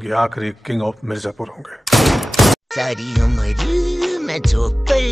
ये आखिरी king of Mirzapur होंगे। सारी उम्र मैं चौपर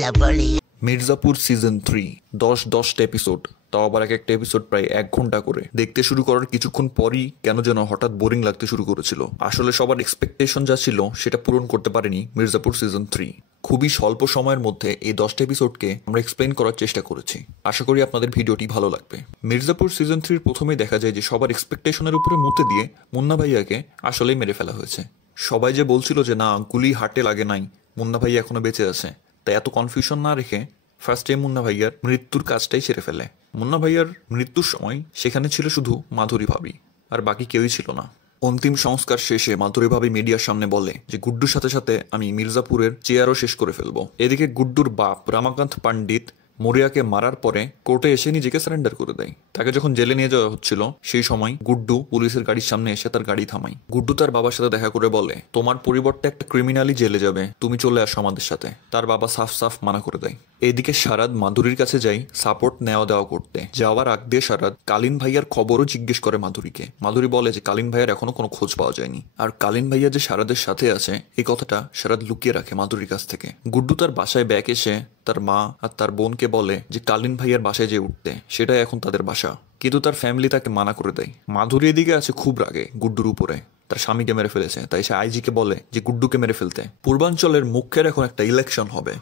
जा पड़ी। মির্জাপুর সিজন 3 10টা এপিসোড, তাও আবার এক একটা এপিসোড প্রায় 1 ঘন্টা করে। দেখতে শুরু করার কিছুক্ষণ পরই কেন যেন হঠাৎ বোরিং লাগতে শুরু করেছিল। আসলে সবার এক্সপেকটেশন যা ছিল সেটা পূরণ করতে পারেনি মির্জাপুর সিজন 3। খুবই স্বল্প সময়ের মধ্যে এই 10টা এপিসোডকে আমরা এক্সপ্লেইন করার চেষ্টা করেছি। আশা করি আপনাদের ভিডিওটি ভালো লাগবে। মির্জাপুর সিজন 3 প্রথমেই দেখা যায় যে সবার এক্সপেকটেশনের উপরে মুতে দিয়ে মুন্না ভাইয়াকে আসলেই মেরে ফেলা হয়েছে। সবাই যে বলছিল যে না, গুলি হার্টে লাগে নাই, মুন্না ভাইয়া এখনো বেঁচে আছে, তাই এত কনফিউশন না রেখে ফার্স্টে মুন্না ভাইয়ার মৃত্যুর কাজটাই সেরে ফেলে। মুন্না ভাইয়ার মৃত্যুর সময় সেখানে ছিল শুধু মাধুরী ভাবি, আর বাকি কেউই ছিল না। অন্তিম সংস্কার শেষে মাধুরী ভাবি মিডিয়ার সামনে বলে যে গুড্ডুর সাথে সাথে আমি মির্জাপুরের চেয়ারও শেষ করে ফেলবো। এদিকে গুড্ডুর বাপ রামাকান্ত পণ্ডিত মরিয়াকে মারার পরে কোর্টে এসে নিজেকে সারেন্ডার করে দেয়। তাকে যখন জেলে নিয়ে যাওয়া হচ্ছিল সেই সময় গুড্ডু পুলিশের গাড়ির সামনে এসে তার গাড়ি থামায়। গুড্ডু তার বাবার সাথে দেখা করে বলে, তোমার পরিবর্তে একটা ক্রিমিনালই জেলে যাবে, তুমি চলে আসো আমাদের সাথে। তার বাবা সাফ সাফ মানা করে দেয়। এদিকে সারাদ মাধুরীর কাছে যায় সাপোর্ট নেওয়া দেওয়া করতে। যাওয়ার আগ দিয়ে সারাদ কালীন ভাইয়ার খবরও জিজ্ঞেস করে মাধুরীকে। মাধুরী বলে যে কালীন ভাইয়ার এখনো কোনো খোঁজ পাওয়া যায়নি, আর কালীন ভাইয়া যে সারাদের সাথে আছে এই কথাটা সারাদ লুকিয়ে রাখে মাধুরীর কাছ থেকে। গুড্ডু তার বাসায় ব্যাক এসে তার মা আর তার বোনকে বলে যে কালীন ভাইয়ার বাসায় যে উঠতে, সেটাই এখন তাদের বাসা, কিন্তু তার ফ্যামিলি তাকে মানা করে দেয়। মাধুরী এদিকে আছে খুব রাগে গুড্ডুর উপরে, তার স্বামীকে মেরে ফেলেছে, তাই সে আইজিকে বলে যে গুড্ডুকে মেরে ফেলতে। পূর্বাঞ্চলের মুখ্যের এখন একটা ইলেকশন হবে,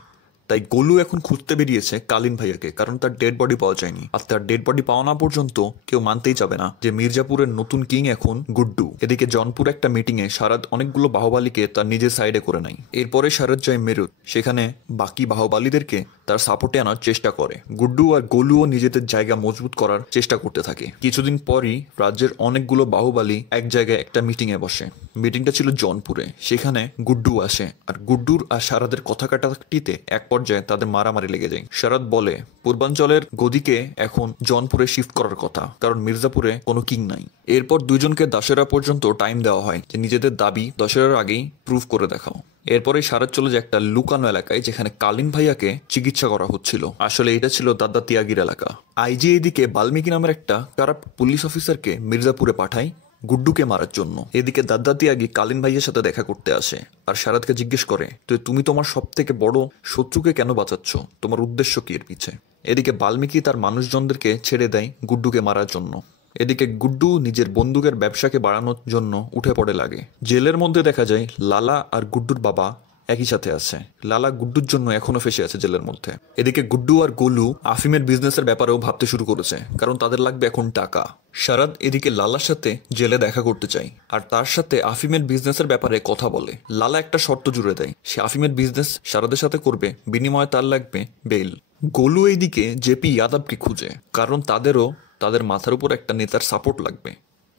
তাই গোলু এখন খুঁজতে বেরিয়েছে কালীন ভাইয়াকে, কারণ তার ডেড বডি পাওয়া যায়নি। আর তার ডেড বডি পাওয়া না পর্যন্ত কেউ মানতেই যাবে না যে মির্জাপুরের নতুন কিং এখন গুড্ডু। এদিকে জনপুর একটা মিটিং এ সারাদ অনেকগুলো বাহুবালীকে তার নিজের সাইডে করে নেয়। এরপরে সারাদ যায় মেরুত, সেখানে বাকি বাহুবালীদেরকে তার সাপোর্টে আনার চেষ্টা করে। গুড্ডু আর গোলুও নিজেদের জায়গা মজবুত করার চেষ্টা করতে থাকে। কিছুদিন পরই রাজ্যের অনেকগুলো বাহুবালী এক জায়গায় একটা মিটিং এ বসে। মিটিংটা ছিল জনপুরে, সেখানে গুড্ডু আসে। আর গুড্ডুর আর সারাদের কথা কাটাকাটিতে এক পর্যায়ে তাদের মারামারি লেগে যায়। সারাদ বলে পূর্বাঞ্চলের গদিকে এখন জনপুরে শিফট করার কথা, কারণ মির্জাপুরে কোনো কিং নাই। এরপর দুজনকে দশেরা পর্যন্ত টাইম দেওয়া হয় যে নিজেদের দাবি দশেরার আগেই প্রুভ করে দেখাও। এরপরে সারাদ চলে যায় একটা লুকানো এলাকায়, যেখানে কালীন ভাইয়াকে চিকিৎসা করা হচ্ছিল। আসলে এটা ছিল দাদা তিয়াগির এলাকা। আইজি এদিকে বাল্মীকি নামের একটা কারাপ্ট পুলিশ অফিসারকে মির্জাপুরে পাঠায় গুড্ডুকে মারার জন্য। এদিকে দাদা তিয়াগি কালীন ভাইয়ের সাথে দেখা করতে আসে আর সারাদকে জিজ্ঞেস করে, তো তুমি তোমার সব থেকে বড় শত্রুকে কেন বাঁচাচ্ছ, তোমার উদ্দেশ্য কি এর পিছে? এদিকে বাল্মীকি তার মানুষজনদেরকে ছেড়ে দেয় গুড্ডুকে মারার জন্য। এদিকে গুড্ডু নিজের বন্দুকের ব্যবসাকে বাড়ানোর জন্য উঠে পড়ে লাগে। জেলের মধ্যে দেখা যায় লালা আর গুড্ডুর বাবা একই সাথে আছে। লালা গুড্ডুর জন্য এখনো ফেসে আছে জেলের মধ্যে। এদিকে গুড্ডু আর গোলু আফিমের বিজনেসের ব্যাপারেও ভাবতে শুরু করেছে, কারণ তাদের লাগবে এখন টাকা। সারাদ এদিকে লালার সাথে জেলে দেখা করতে চাই আর তার সাথে আফিমের বিজনেসের ব্যাপারে কথা বলে। লালা একটা শর্ত জুড়ে দেয়, সে আফিমের বিজনেস সারাদের সাথে করবে, বিনিময়ে তার লাগবে বেইল। গোলু এইদিকে জেপি ইয়াদবকে খুঁজে, কারণ তাদেরও তাদের মাথার উপর একটা নেতার সাপোর্ট লাগবে।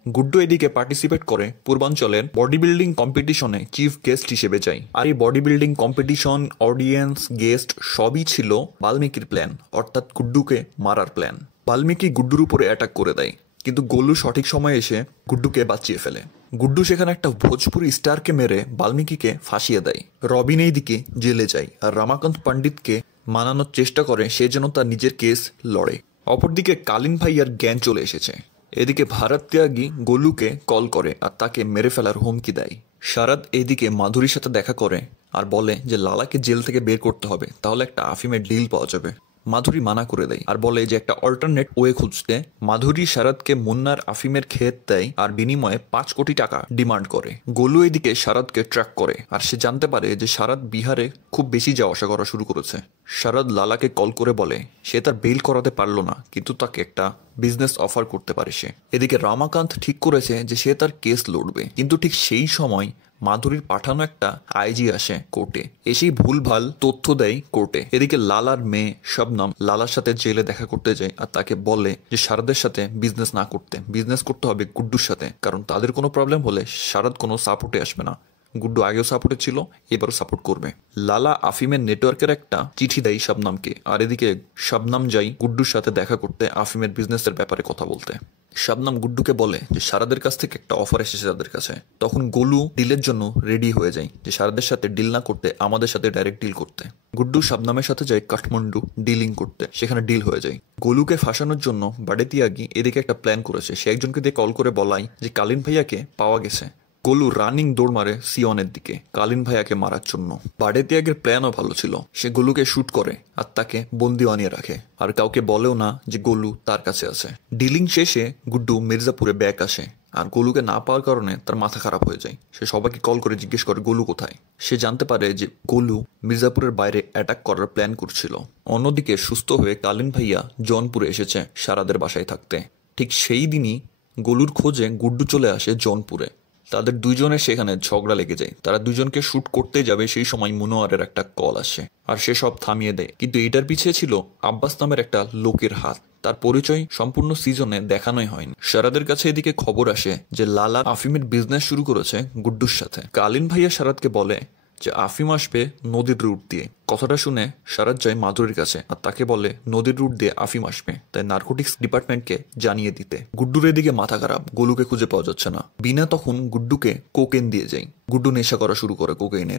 গুড্ডু এদিকে পার্টিসিপেট করে পূর্বাঞ্চলের বডি বিল্ডিং কম্পিটিশনে চিফ গেস্ট হিসেবে যায়। আর এই body building competition, audience, guest সবই ছিল বাল্মীকির প্ল্যান, অর্থাৎ গুড্ডুকে মারার প্ল্যান। বাল্মীকি গুড্ডুর উপরে অ্যাটাক করে দেয়, কিন্তু গোলু সঠিক সময়ে এসে গুড্ডুকে বাঁচিয়ে ফেলে। গুড্ডু সেখানে একটা ভোজপুরি স্টারকে মেরে বাল্মীকিকে ফাঁসিয়ে দেয়। রবিন এইদিকে জেলে যায় আর রামাকান্ত পণ্ডিতকে মানানোর চেষ্টা করে সে যেন তার নিজের কেস লড়ে। অপরদিকে কালীন ভাইয়ার জ্ঞান চলে এসেছে। এদিকে ভারত ত্যাগী গোলুকে কল করে আর তাকে মেরে ফেলার হুমকি দেয়। সারাদ এদিকে মাধুরীর সাথে দেখা করে আর বলে যে লালাকে জেল থেকে বের করতে হবে, তাহলে একটা আফিমের ডিল পাওয়া যাবে। মাধুরী মানা করে দেয় আর বলে যে একটা অল্টারনেট ওয়ে খুঁজতে। মাধুরী সারাদকে মুন্নার আফিমের ক্ষেত দেয় আর বিনিময়ে 5 কোটি টাকা ডিমান্ড করে। গোলু এদিকে সারাদকে ট্র্যাক করে আর সে জানতে পারে যে সারাদ বিহারে খুব বেশি যাওয়া আসা করা শুরু করেছে। সারাদ লালাকে কল করে বলে সে তার বেইল করাতে পারলো না, কিন্তু তাকে একটা বিজনেস অফার করতে পারে সে। এদিকে রামাকান্ত ঠিক করেছে যে সে তার কেস লড়বে, কিন্তু ঠিক সেই সময় মাধুরীর পাঠানো একটা আইজি আসে কোর্টে, এসেই ভুলভাল তথ্য দেয় কোর্টে। এদিকে লালার মেয়ে শবনম লালার সাথে জেলে দেখা করতে যায় আর তাকে বলে যে সারাদের সাথে বিজনেস না করতে, বিজনেস করতে হবে গুড্ডুর সাথে, কারণ তাদের কোনো প্রবলেম হলে সারাদ কোনো সাপোর্টে আসবে না। গুড্ডু আগেও সাপোর্টে ছিল, এবারও সাপোর্ট করবে। লালা আফিমের নেটওয়ার্কের একটা চিঠি দেয় শবনমকে, আর এদিকে শবনম যাই গুড্ডুর সাথে দেখা করতে আফিমের বিজনেসের ব্যাপারে কথা বলতে। শবনম গুড্ডুকে বলে যে সারাদের কাছ থেকে একটা অফার এসেছে তাদের কাছে। তখন গোলু ডিলের জন্য রেডি হয়ে যায় যে সারাদের সাথে ডিল না করতে আমাদের সাথে ডাইরেক্ট ডিল করতে। গুড্ডু শবনমের সাথে যায় কাঠমান্ডু ডিলিং করতে, সেখানে ডিল হয়ে যায়। গোলুকে ফাঁসানোর জন্য বাডে তিয়াগি এদিকে একটা প্ল্যান করেছে। সে একজনকে দিয়ে কল করে বলাই যে কালীন ভাইয়াকে পাওয়া গেছে, গোলু রানিং দৌড় মারে সিওনের দিকে কালিন ভাইয়াকে মারার জন্য। বাড়ে ত্যাগের প্ল্যানও ভালো ছিল, সে গোলুকে শুট করে আর তাকে বন্দি বানিয়ে রাখে, আর কাউকে বলেও না যে গোলু তার কাছে আছে। ডিলিং শেষে গুড্ডু মির্জাপুরে ব্যাক আসে, আর গোলুকে না পাওয়ার কারণে তার মাথা খারাপ হয়ে যায়। সে সবাইকে কল করে জিজ্ঞেস করে গোলু কোথায়। সে জানতে পারে যে গোলু মির্জাপুরের বাইরে অ্যাটাক করার প্ল্যান করছিল। অন্যদিকে সুস্থ হয়ে কালিন ভাইয়া জনপুরে এসেছে সারাদের বাসায় থাকতে। ঠিক সেই দিনই গোলুর খোঁজে গুড্ডু চলে আসে জনপুরে। তাদের দুইজনের সেখানে ঝগড়া লেগে যায়। তারা দুজনকে শুট করতে যাবে, সেই সময় মনোয়ারের একটা কল আসে আর সে সব থামিয়ে দেয়। কিন্তু এটার পিছিয়ে ছিল আব্বাস নামের একটা লোকের হাত। তার পরিচয় সম্পূর্ণ সিজনে দেখানোই হয়নি। সারাদের কাছে এদিকে খবর আসে যে লালা আফিমের বিজনেস শুরু করেছে গুড্ডুর সাথে। কালিন ভাইয়া সারাদকে বলে যে আফিম আসবে নদীর রুট দিয়ে। কথাটা শুনে সারাদ যায় মাধুরীর কাছে আর তাকে বলে নদীর রুট দিয়ে আফিম আসবে, তাই নার্কোটিক্স ডিপার্টমেন্টকে জানিয়ে দিতে। গুড্ডুর এদিকে মাথা খারাপ, গোলুকে খুঁজে পাওয়া যাচ্ছে না। বিনা তখন গুড্ডুকে কোকেন দিয়ে যায়। গুড্ডু নেশা করা শুরু করে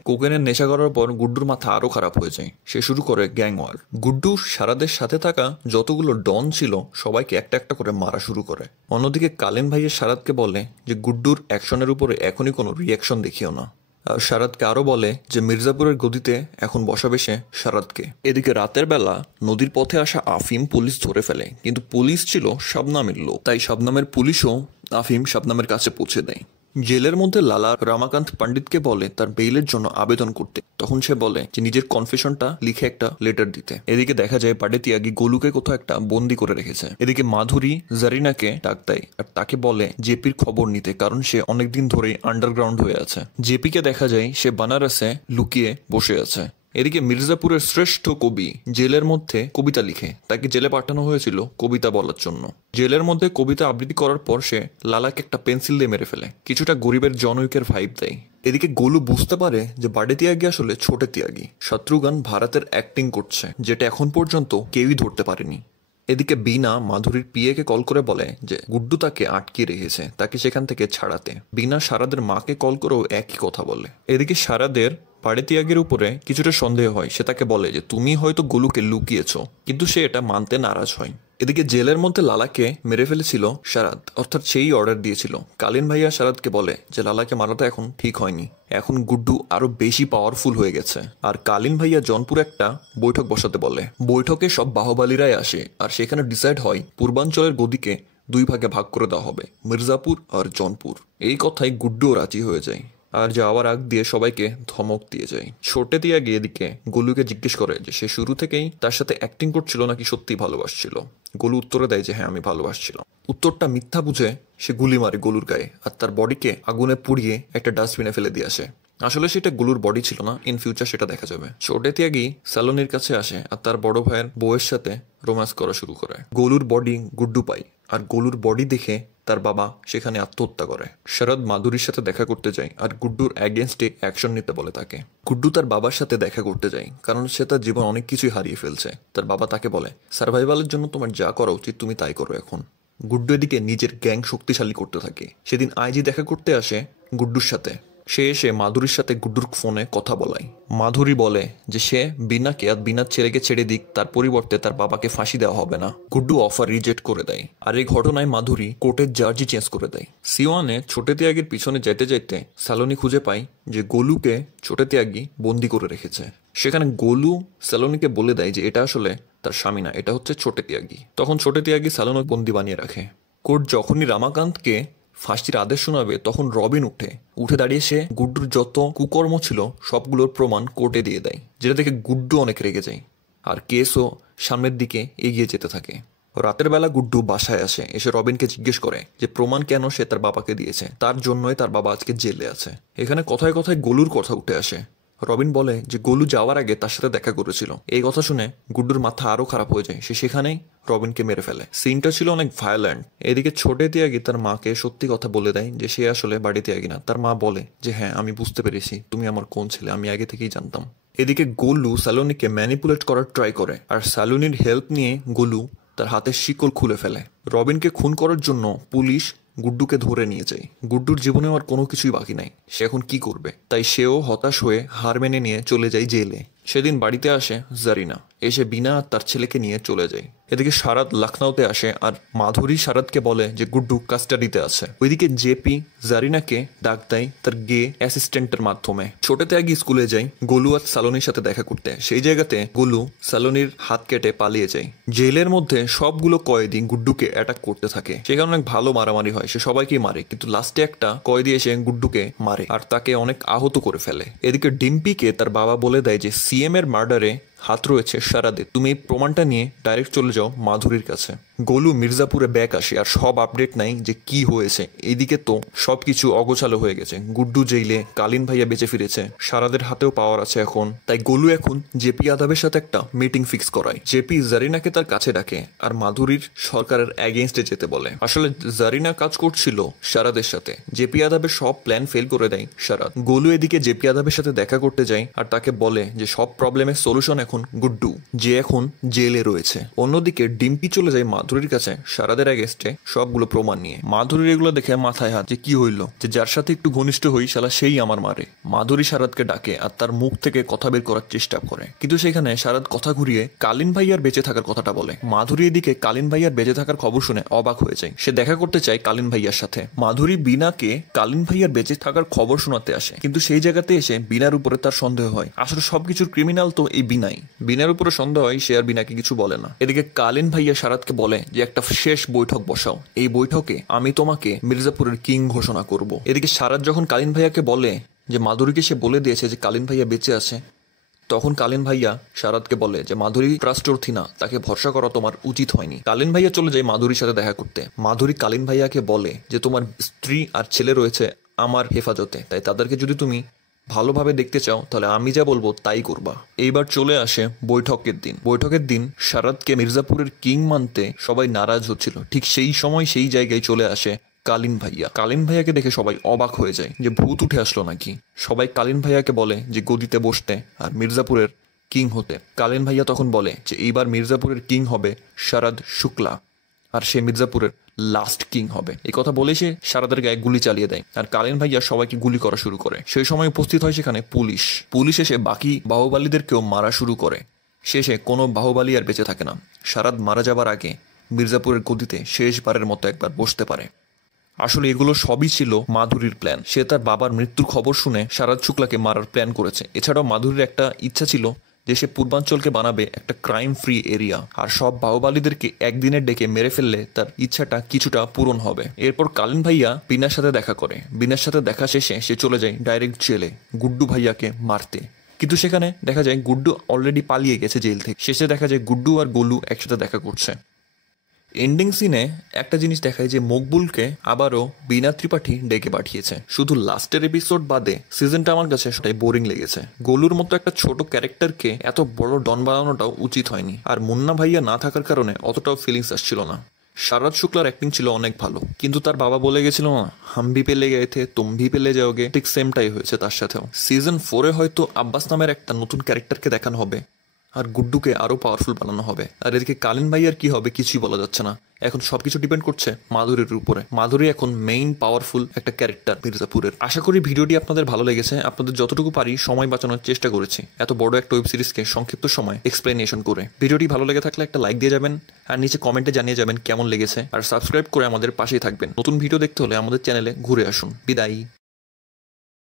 কোকেনের নেশা করার পর গুড্ডুর মাথা আরো খারাপ হয়ে যায়। সে শুরু করে গ্যাং ওয়ার। গুড্ডু সারাদের সাথে থাকা যতগুলো ডন ছিল সবাইকে একটা একটা করে মারা শুরু করে। অন্যদিকে কালিন ভাইয়ের সারাদকে বলে যে গুড্ডুর অ্যাকশনের উপরে এখনই কোনো রিয়াকশন দেখিও না। সারাদকে আরো বলে যে মির্জাপুরের গদিতে এখন বসাবে সে সারাদকে। এদিকে রাতের বেলা নদীর পথে আসা আফিম পুলিশ ধরে ফেলে, কিন্তু পুলিশ ছিল শাবনামের লোক, তাই শাবনামের পুলিশও আফিম শাবনামের কাছে পৌঁছে দেয়। জেলের মধ্যে লালা রামাকান্ত পণ্ডিতকে বলে তার বেইলের জন্য আবেদন করতে। তখন সে বলে যে নিজের কনফেশনটা লিখে একটা লেটার দিতে। এদিকে দেখা যায় বাড়ে তিয়াগি গোলুকে কোথাও একটা বন্দি করে রেখেছে। এদিকে মাধুরী জারিনাকে ডাক দেয় আর তাকে বলে জেপির খবর নিতে, কারণ সে অনেকদিন ধরেই আন্ডারগ্রাউন্ড হয়ে আছে। জেপিকে দেখা যায় সে বানারসে লুকিয়ে বসে আছে। এদিকে মির্জাপুরের শ্রেষ্ঠ কবি জেলের মধ্যে কবিতা লিখে, তাকে জেলে পাঠানো হয়েছিল কবিতা বলার জন্য। জেলের মধ্যে কবিতা আবৃত্তি করার পর সে লালাকে একটা পেন্সিল দিয়ে মেরে ফেলে, কিছুটা গরিবের জনউইকের ভাইব দেয়। এদিকে গোলু বুঝতে পারে যে বাড়ে তিয়াগি আসলে ছোটে তিয়াগি। শত্রুঘ্ন ভারতের অ্যাক্টিং করছে, যেটা এখন পর্যন্ত কেউই ধরতে পারেনি। এদিকে বিনা মাধুরীর পিএকে কল করে বলে যে গুড্ডু তাকে আটকে রেখেছে, তাকে সেখান থেকে ছাড়াতে। বিনা সারাদের মাকে কল করেও একই কথা বলে। এদিকে সারাদের বাড়ে তিয়াগের উপরে কিছুটা সন্দেহ হয়। সে তাকে বলে যে তুমি হয়তো গোলুকে লুকিয়েছ, কিন্তু সে এটা মানতে নারাজ হয়। এদিকে জেলের মধ্যে লালাকে মেরে ফেলেছিল সারাদ, অর্থাৎ সেই অর্ডার দিয়েছিল। কালিন ভাইয়া সারাদকে বলে যে লালাকে মারাটা এখন ঠিক হয়নি, এখন গুড্ডু আরো বেশি পাওয়ারফুল হয়ে গেছে। আর কালিন ভাইয়া জনপুর একটা বৈঠক বসাতে বলে। বৈঠকে সব বাহুবালীরাই আসে আর সেখানে ডিসাইড হয় পূর্বাঞ্চলের গদিকে দুই ভাগে ভাগ করে দেওয়া হবে, মির্জাপুর আর জনপুর। এই কথায় গুড্ডুও রাজি হয়ে যায় আর যাওয়ার আগ দিয়ে সবাইকে ধমক দিয়ে যায়। ছোটে দিয়া গিয়ে এদিকে গোলুকে জিজ্ঞেস করে যে সে শুরু থেকেই তার সাথে অ্যাক্টিং করছিল নাকি সত্যি ভালোবাসছিল। গোলু উত্তরে দেয় যে হ্যাঁ আমি ভালোবাসছিলাম। উত্তরটা মিথ্যা বুঝে সে গুলি মারে গোলুর গায়ে আর তার বডিকে আগুনে পুড়িয়ে একটা ডাস্টবিনে ফেলে দিয়ে আসে। আসলে সেটা গোলুর বডি ছিল না, ইন ফিউচার সেটা দেখা যাবে। ছোটে ত্যাগী স্যালোনির কাছে আসে আর তার বড় ভাইয়ের বউয়ের সাথে রোম্যান্স করা শুরু করে। গোলুর বডি গুড্ডু পায় আর গোলুর বডি দেখে তার বাবা সেখানে আত্মহত্যা করে। শরৎ মাধুরীর সাথে দেখা করতে যায় আর গুড্ডুর অ্যাগেনস্টে অ্যাকশন নিতে বলে তাকে। গুড্ডু তার বাবার সাথে দেখা করতে যায়, কারণ সে তার জীবন অনেক কিছুই হারিয়ে ফেলছে। তার বাবা তাকে বলে সার্ভাইভালের জন্য তোমার যা করা উচিত তুমি তাই করো এখন। গুড্ডু এদিকে নিজের গ্যাং শক্তিশালী করতে থাকে। সেদিন আইজি দেখা করতে আসে গুড্ডুর সাথে। সে এসে মাধুরীর সাথে গুড্ডুর ফোনে কথা বলায়। মাধুরী বলে যে সে বিনাকে আর বিনার ছেলেকে ছেড়ে দিক, তার পরিবর্তে তার বাবাকে ফাঁসি দেওয়া হবে না। গুড্ডু অফার রিজেক্ট করে দেয় আর এই ঘটনায় মাধুরী কোর্টের জার্জি চেঞ্জ করে দেয়। সিওয়ানে ছোটে ত্যাগীর পিছনে যেতে যেতে স্যালোনি খুঁজে পায় যে গোলুকে ছোটে ত্যাগী বন্দি করে রেখেছে। সেখানে গোলু স্যালোনিকে বলে দেয় যে এটা আসলে তার স্বামী না, এটা হচ্ছে ছোটে ত্যাগী। তখন ছোটে ত্যাগী স্যালোনি বন্দি বানিয়ে রাখে। কোর্ট যখনই রামাকান্তকে ফাঁসির আদেশ শোনাবে তখন রবিন উঠে দাঁড়িয়ে সে গুড্ডুর যত কুকর্ম ছিল সবগুলোর প্রমাণ কোর্টে দিয়ে দেয়, যেটা দেখে গুড্ডু অনেক রেগে যায় আর কেসও সামনের দিকে এগিয়ে যেতে থাকে। রাতের বেলা গুড্ডু বাসায় আসে, এসে রবিনকে জিজ্ঞেস করে যে প্রমাণ কেন সে তার বাবাকে দিয়েছে, তার জন্যই তার বাবা আজকে জেলে আছে। এখানে কথায় কথায় গোলুর কথা উঠে আসে। রবিন বলে যে গোলু যাওয়ার আগে তার সাথে দেখা করেছিল। এই কথা শুনে গুড্ডুর মাথা আরো খারাপ হয়ে যায়, সে সেখানেই রবিনকে মেরে ফেলে। সিনটা ছিল অনেক ভায়োলেন্ট। এদিকে ছোটে তিয়াগি তার মাকে সত্যি কথা বলে দেয় যে সে আসলে বাড়ি তিয়াগি না। তার মা বলে যে হ্যাঁ আমি বুঝতে পেরেছি তুমি আমার কোন ছেলে, আমি আগে থেকেই জানতাম। এদিকে গোলু স্যালোনিকে ম্যানিপুলেট করার ট্রাই করে আর স্যালোনির হেল্প নিয়ে গোলু তার হাতের শিকল খুলে ফেলে। রবিনকে খুন করার জন্য পুলিশ গুড্ডুকে ধরে নিয়ে যায়। গুড্ডুর জীবনে আর কোনো কিছুই বাকি নাই, সে এখন কি করবে, তাই সেও হতাশ হয়ে হার মেনে নিয়ে চলে যায় জেলে। সেদিন বাড়িতে আসে জারিনা। এসে বিনা আর তার ছেলেকে নিয়ে চলে যায়। এদিকে শারাদ লখনৌতে আসে আর মাধুরী শারাদকে বলে যে গুড্ডু কাস্টাডিতে আছে। ওইদিকে জেপি জারিনাকে ডাক দেয় তার গে অ্যাসিস্ট্যান্টের মাধ্যমে। ছোটতে আগে স্কুলে যায় গোলু আর সালোনির সাথে দেখা করতে। সেই জায়গাতে গোলু সালোনির হাত কেটে পালিয়ে যায়। জেলের মধ্যে সবগুলো কয়েদি গুড্ডুকে অ্যাটাক করতে থাকে। সেখানে অনেক ভালো মারামারি হয়, সে সবাইকেই মারে, কিন্তু লাস্টে একটা কয়েদি এসে গুড্ডুকে মারে আর তাকে অনেক আহত করে ফেলে। এদিকে ডিম্পিকে তার বাবা বলে দেয় যে সিএম এর মার্ডারে হাত রয়েছে শারাদের, তুমি এই প্রমাণটা নিয়ে ডাইরেক্ট চলে যাও মাধুরীর কাছে। গোলু মির্জাপুরে ব্যাক আসে আর সব আপডেট নাই যে কি হয়েছে। এইদিকে তো সবকিছু অগোছালো হয়ে গেছে। গুড্ডু জেইলে, কালীন ভাইয়া বেঁচে ফিরেছে, শারাদের হাতেও পাওয়ার আছে এখন। তাই গোলু এখন জেপি আদাবের সাথে একটা মিটিং ফিক্স করায়। জেপি জারিনাকে তার কাছে ডাকে আর মাধুরীর সরকারের এগেইনস্টে যেতে বলে। আসলে জারিনা কাজ করছিল শারাদের সাথে, জেপি আদাবের সব প্ল্যান ফেল করে দেয় শারাদ। গোলু এদিকে জেপি আদাবের সাথে দেখা করতে যায় আর তাকে বলে যে সব প্রবলেমের সলিউশন এখন গুড্ডু, যে এখন জেলে রয়েছে। অন্যদিকে ডিম্পি চলে যায় মাধুরীর কাছে শারাদের এগেইনস্টে সবগুলো প্রমাণ নিয়ে। মাধুরীর এগুলো দেখে মাথায় হাত, যে কি হইলো, যে যার সাথে একটু ঘনিষ্ঠ হই শালা সেই আমার মারে। মাধুরী শারাদকে ডাকে আর তার মুখ থেকে কথা বের করার চেষ্টা করে, কিন্তু সেখানে শারাদ কথা ঘুরিয়ে কালীন ভাইয়ার বেঁচে থাকার কথাটা বলে। মাধুরী এদিকে কালীন ভাইয়ার বেঁচে থাকার খবর শুনে অবাক হয়ে যায়। সে দেখা করতে চায় কালীন ভাইয়ার সাথে। মাধুরী বিনাকে কালীন ভাইয়ার বেঁচে থাকার খবর শোনাতে আসে, কিন্তু সেই জায়গাতে এসে বিনার উপরে তার সন্দেহ হয়। আসলে সবকিছুর ক্রিমিনাল তো এই বিনাই। বিনার উপরে সন্দেহ হয়, সে আর বিনাকে কিছু বলে না। এদিকে কালীন ভাইয়া শারাদকে বলে যে একটা শেষ বৈঠক বসাও, এই বৈঠকে আমি তোমাকে মির্জাপুরের কিং ঘোষণা করব। এদিকে শারাদ যখন কালীন ভাইয়াকে বলে যে মাধুরীকে সে বলে দিয়েছে যে কালীন ভাইয়া বেঁচে আছে, তখন কালীন ভাইয়া শারাদকে বলে যে মাধুরী ট্রাস্টওর্থী না, তাকে ভরসা করা তোমার উচিত হয়নি। কালীন ভাইয়া চলে যায় মাধুরীর সাথে দেখা করতে। মাধুরী কালীন ভাইয়াকে বলে যে তোমার স্ত্রী আর ছেলে রয়েছে আমার হেফাজতে, তাই তাদেরকে যদি তুমি ভালোভাবে দেখতে চাও তাহলে আমি যা বলবো তাই করবা। এইবার চলে আসে বৈঠকের দিন। বৈঠকের দিন শারাদকে মির্জাপুরের কিং মানতে সবাই নারাজ হচ্ছিল। ঠিক সেই সময় সেই জায়গায় চলে আসে কালীন ভাইয়া। কালীন ভাইয়াকে দেখে সবাই অবাক হয়ে যায় যে ভূত উঠে আসলো নাকি। সবাই কালীন ভাইয়াকে বলে যে গদিতে বসতে আর মির্জাপুরের কিং হতে। কালীন ভাইয়া তখন বলে যে এইবার মির্জাপুরের কিং হবে শারাদ শুক্লা, আর সে মির্জাপুরের লাস্ট কিং হবে। এই কথা বলে সে শারাদের গায়ে গুলি চালিয়ে দেয় আর কালীন ভাইয়া সবাইকে গুলি করা শুরু করে। সেই সময় উপস্থিত হয় সেখানে পুলিশ এসে বাকি বাহুবালীদেরকেও মারা শুরু করে। শেষে কোনো বাহুবালী আর বেঁচে থাকে না। শারাদ মারা যাবার আগে মির্জাপুরের গদিতে শেষবারের মতো একবার বসতে পারে। আসলে এগুলো সবই ছিল মাধুরীর প্ল্যান। সে তার বাবার মৃত্যুর খবর শুনে শারাদ শুক্লাকে মারার প্ল্যান করেছে। এছাড়াও মাধুরীর একটা ইচ্ছা ছিল যে সে পূর্বাঞ্চলকে বানাবে একটা ক্রাইম ফ্রি এরিয়া, আর সব বাহুবালীদেরকে একদিনের ডেকে মেরে ফেললে তার ইচ্ছাটা কিছুটা পূরণ হবে। এরপর কালীন ভাইয়া বিনার সাথে দেখা করে। বিনার সাথে দেখা শেষে সে চলে যায় ডাইরেক্ট জেলে গুড্ডু ভাইয়াকে মারতে। কিন্তু সেখানে দেখা যায় গুড্ডু অলরেডি পালিয়ে গেছে জেল থেকে। শেষে দেখা যায় গুড্ডু আর গোলু একসাথে দেখা করছে। এন্ডিং সিনে একটা জিনিস দেখায় যে মকবুলকে আবারও বিনা ত্রিপাঠী ডেকে পাঠিয়েছে। শুধু লাস্টের এপিসোড বাদে সিজনটা আমার কাছে সেটাই বোরিং লেগেছে। গোলুর মতো একটা ছোট ক্যারেক্টারকে এত বড় ডন বানানোটাও উচিত হয়নি। আর মুন্না ভাইয়া না থাকার কারণে অতটাও ফিলিংস আসছিল না। শারাদ শুক্লার অ্যাক্টিং ছিল অনেক ভালো, কিন্তু তার বাবা বলে গেছিল না হাম ভি পেলে গেয়ে থে তুম ভি পেলে যাওগে, ঠিক সেমটাই হয়েছে তার সাথেও। সিজন 4-এ হয়তো আব্বাস নামের একটা নতুন ক্যারেক্টারকে দেখানো হবে আর গুড্ডুকে আরো পাওয়ারফুল বানানো হবে। আর এদিকে কালীন ভাইয়ার কি হবে কিছুই বলা যাচ্ছে না। এখন সবকিছু ডিপেন্ড করছে মাধুরীর উপরে। মাধুরী এখন মেইন পাওয়ারফুল একটা ক্যারেক্টার মির্জাপুরের। আশা করি ভিডিওটি আপনাদের ভালো লেগেছে। আপনাদের যতটুকু পারি সময় বাঁচানোর চেষ্টা করেছি এত বড় একটা ওয়েব সিরিজকে সংক্ষিপ্ত সময় এক্সপ্লেনেশন করে। ভিডিওটি ভালো লেগে থাকলে একটা লাইক দিয়ে যাবেন আর নিচে কমেন্টে জানিয়ে যাবেন কেমন লেগেছে। আর সাবস্ক্রাইব করে আমাদের পাশেই থাকবেন। নতুন ভিডিও দেখতে হলে আমাদের চ্যানেলে ঘুরে আসুন। বিদায়।